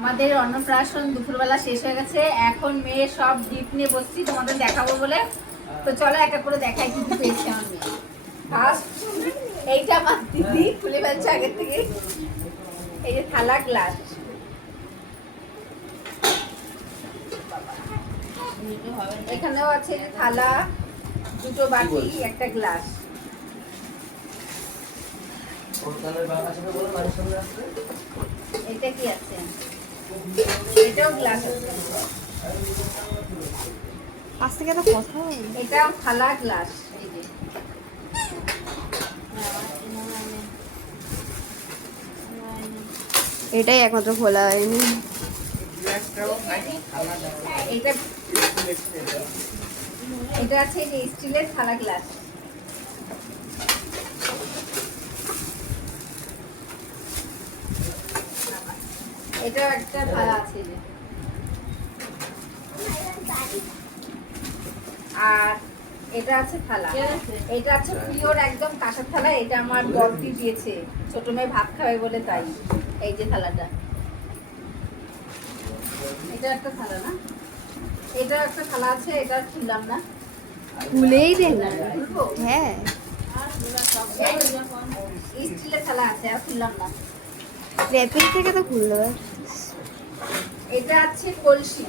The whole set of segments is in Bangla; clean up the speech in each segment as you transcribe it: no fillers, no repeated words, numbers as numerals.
আমাদের অন্নপ্রাশন দুপুরবেলা শেষ হয়ে গেছে। এখন মেয়ে সব গিফট নিয়ে বসছি তোমাদের দেখাবো বলে। তো চলো একটা করে দেখাই কি কি পেয়েছে আমার মেয়ে। ফার্স্ট এইটা আমার দিদি খুলে ফেলছে আগের থেকে। এই যে থালা গ্লাস, এখানেও আছে থালা, দুটো বাটি, একটা গ্লাস। এটা কি আছে? এটাও গ্লাস আছে। আজ থেকে তো কথা হয়। এটাও থালা গ্লাস। এই যে এটাই একমাত্র খোলা হয়নি। এটা এটা আছে এই যে স্টিলের থালা গ্লাস। এটা একটা থালা আছে এই যে। আর এটা আছে থালা, এটা আছে পিওর একদম কাঁসার থালা। এটা আমার বড়দি দিয়েছে, ছোট মেয়ে ভাত খাবে বলে, তাই এই যে থালাটা। এটা একটা থালা না, এটা একটা থালা আছে, এটা খুললাম না। খুলেই দে না। খুলবো? হ্যাঁ, স্টিলের থালা আছে, আর খুললাম না। র্যাপিং থেকে তো খুললো। এটা আছে কলসি,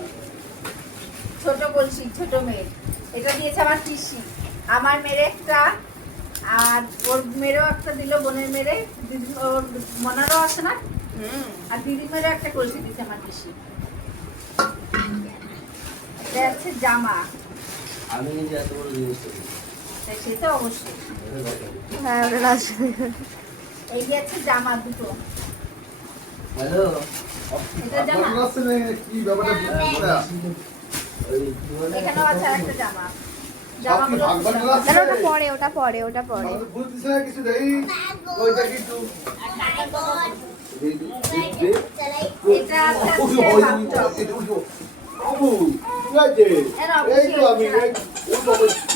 ছোট কলসি, ছোট মেয়ের। এটা দিয়েছে আমার পিসি। আমার মেরে একটা, আর ওর মেয়েরও একটা দিল, বোনের মেরে। ওর মনারও আছে না, আর দিদির মেয়েরও একটা কলসি দিয়েছে আমার পিসি। এটা হচ্ছে জামা। আমি যে এত বড় জিনিস করি সে তো অবশ্যই। হ্যাঁ, ওটা লাস্ট। এই যে আছে জামা দুটো। হ্যালো এটা জামা, কি ব্যাপারটা বুঝতে না। এখানেও আছে আরেকটা জামা। জামাগুলো ওটা পরে, ওটা পরে, ওটা পরে। আমাদের বুঝতেছ না কিছু দেই ওইটা কিছু এটা আছে আবু লাগে এই তো আমি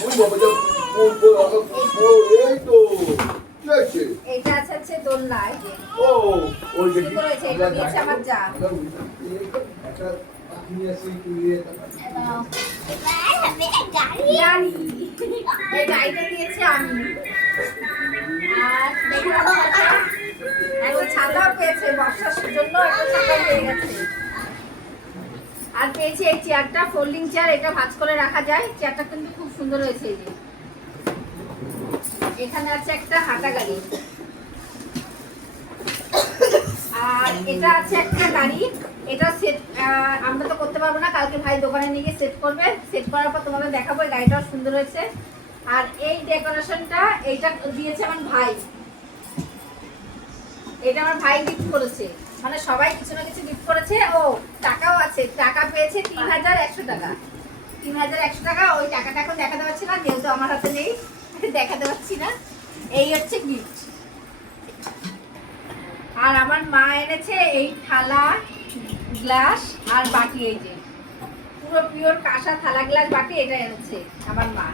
ওই বাবা যা এই তো কি আছে এটা আছে দোলনা। এই যে ও ওই যে কি করেছে, এটা দিয়েছে আমার যা। একটা আপনি আসি তুই গাড়ি, এই গাড়িটা দিয়েছে আমি। আর দেখলাম একটা ছাতাও পেয়েছে, বর্ষার জন্য একটা ছাতা পেয়ে গেছে। আর পেয়েছি এই চেয়ারটা, ফোল্ডিং চেয়ার। এটা ভাঁজ করে রাখা যায়। চেয়ারটা কিন্তু খুব সুন্দর হয়েছে। এই যে এখানে আছে একটা হাঁটা গাড়ি। আর এটা আছে একটা গাড়ি। এটা সেট আমরা তো করতে পারবো না, কালকে ভাই দোকানে নিয়ে গিয়ে সেট করবে। সেট করার পর তোমাদের দেখাবো। এই গাড়িটাও সুন্দর হয়েছে। আর এই ডেকোরেশনটা এইটা দিয়েছে আমার ভাই। এটা আমার ভাই গিফট করেছে, মানে সবাই কিছু না কিছু গিফট করেছে। ও টাকাও আছে, টাকা পেয়েছে 3100 টাকা। 3100 টাকা। ওই টাকাটা এখন দেখাতে পারছি না, যেহেতু আমার হাতে নেই, দেখাতে পারছি না। এই হচ্ছে গিফট। আর আমার মা এনেছে এই থালা গ্লাস আর বাটি। এই যে পুরো পিওর কাঁসা থালা গ্লাস বাটি, এটা এনেছে আমার মা।